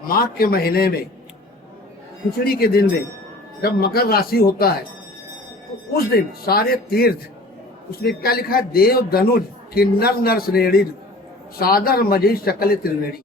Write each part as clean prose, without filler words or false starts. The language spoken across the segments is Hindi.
माघ के महीने में खिचड़ी के दिन में जब मकर राशि होता है तो उस दिन सारे तीर्थ, उसमें क्या लिखा है, देव धनुज किन्नर नर श्रेणी सादर मजी सकल त्रिवेणी।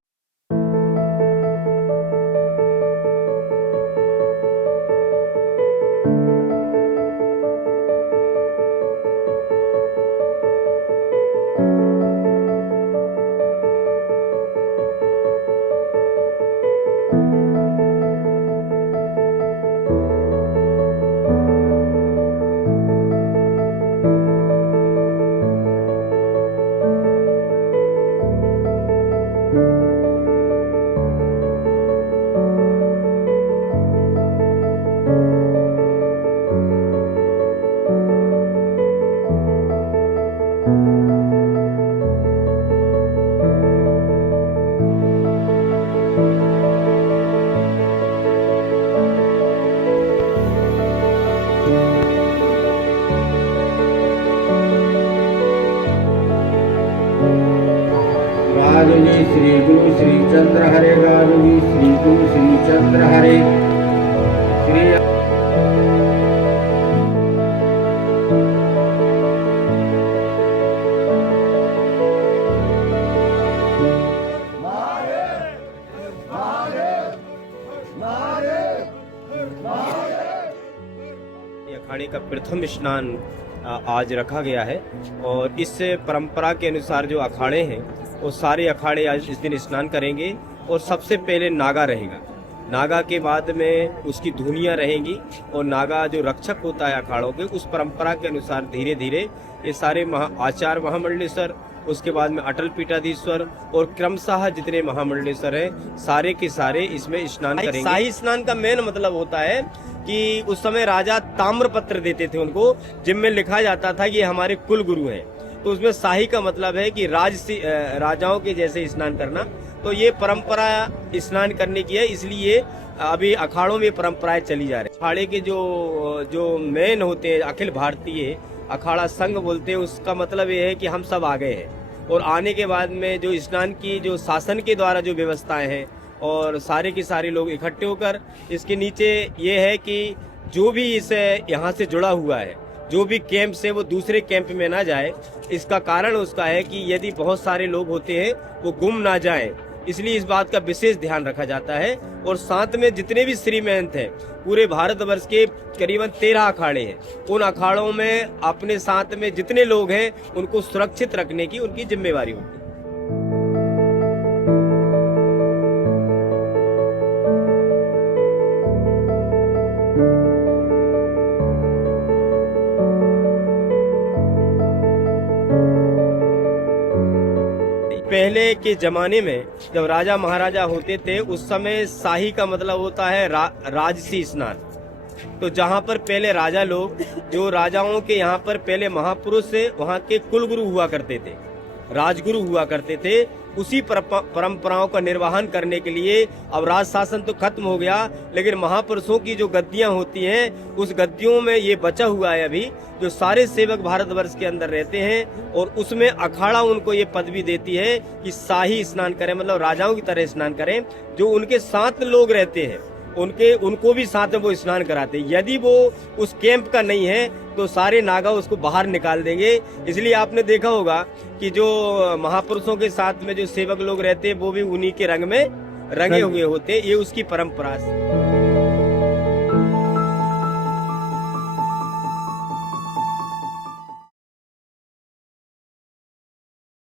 गाजुजी श्री गुरु श्री चंद्र हरे, गाजुजी श्री गुरु श्री चंद्र हरे। श्री अखाड़े का प्रथम स्नान आज रखा गया है और इस परंपरा के अनुसार जो अखाड़े हैं वो सारे अखाड़े आज इस दिन स्नान करेंगे। और सबसे पहले नागा रहेगा, नागा के बाद में उसकी धुनियाँ रहेंगी और नागा जो रक्षक होता है अखाड़ों के, उस परंपरा के अनुसार धीरे धीरे ये सारे आचार्य महामंडलेश्वर, उसके बाद में अटल पीठाधीश्वर और क्रमशः जितने महामंडलेश्वर हैं सारे के सारे इसमें स्नान करेंगे। शाही स्नान का मेन मतलब होता है कि उस समय राजा ताम्र पत्र देते थे उनको, जिनमें लिखा जाता था कि ये हमारे कुल गुरु हैं। तो उसमें शाही का मतलब है कि राजाओं के जैसे स्नान करना। तो ये परंपरा स्नान करने की है, इसलिए अभी अखाड़ों में परंपराएं चली जा रही है। अखाड़े के जो मेन होते हैं, अखिल भारतीय अखाड़ा संघ बोलते हैं, उसका मतलब ये है कि हम सब आ गए हैं। और आने के बाद में जो स्नान की जो शासन के द्वारा जो व्यवस्थाएं हैं और सारे के सारे लोग इकट्ठे होकर, इसके नीचे ये है कि जो भी इस यहाँ से जुड़ा हुआ है, जो भी कैंप से, वो दूसरे कैंप में ना जाए। इसका कारण उसका है कि यदि बहुत सारे लोग होते हैं वो गुम ना जाएं, इसलिए इस बात का विशेष ध्यान रखा जाता है। और साथ में जितने भी श्रीमंत हैं, पूरे भारतवर्ष के करीबन 13 अखाड़े हैं, उन अखाड़ों में अपने साथ में जितने लोग हैं उनको सुरक्षित रखने की उनकी जिम्मेवारी होती है। पहले के जमाने में जब राजा महाराजा होते थे, उस समय शाही का मतलब होता है राजसी स्नान। तो जहाँ पर पहले राजा लोग, जो राजाओं के यहाँ पर पहले महापुरुष वहाँ के कुलगुरु हुआ करते थे, राजगुरु हुआ करते थे, उसी परंपराओं का निर्वहन करने के लिए अब राज शासन तो खत्म हो गया, लेकिन महापुरुषों की जो गद्दियां होती हैं उस गद्दियों में ये बचा हुआ है अभी, जो सारे सेवक भारतवर्ष के अंदर रहते हैं। और उसमें अखाड़ा उनको ये पदवी देती है कि शाही स्नान करें, मतलब राजाओं की तरह स्नान करें। जो उनके साथ लोग रहते हैं उनको भी साथ में वो स्नान कराते हैं। यदि वो उस कैंप का नहीं है तो सारे नागा उसको बाहर निकाल देंगे। इसलिए आपने देखा होगा कि जो महापुरुषों के साथ में जो सेवक लोग रहते हैं वो भी उन्हीं के रंग में रंगे हुए होते हैं। ये उसकी परंपरा है।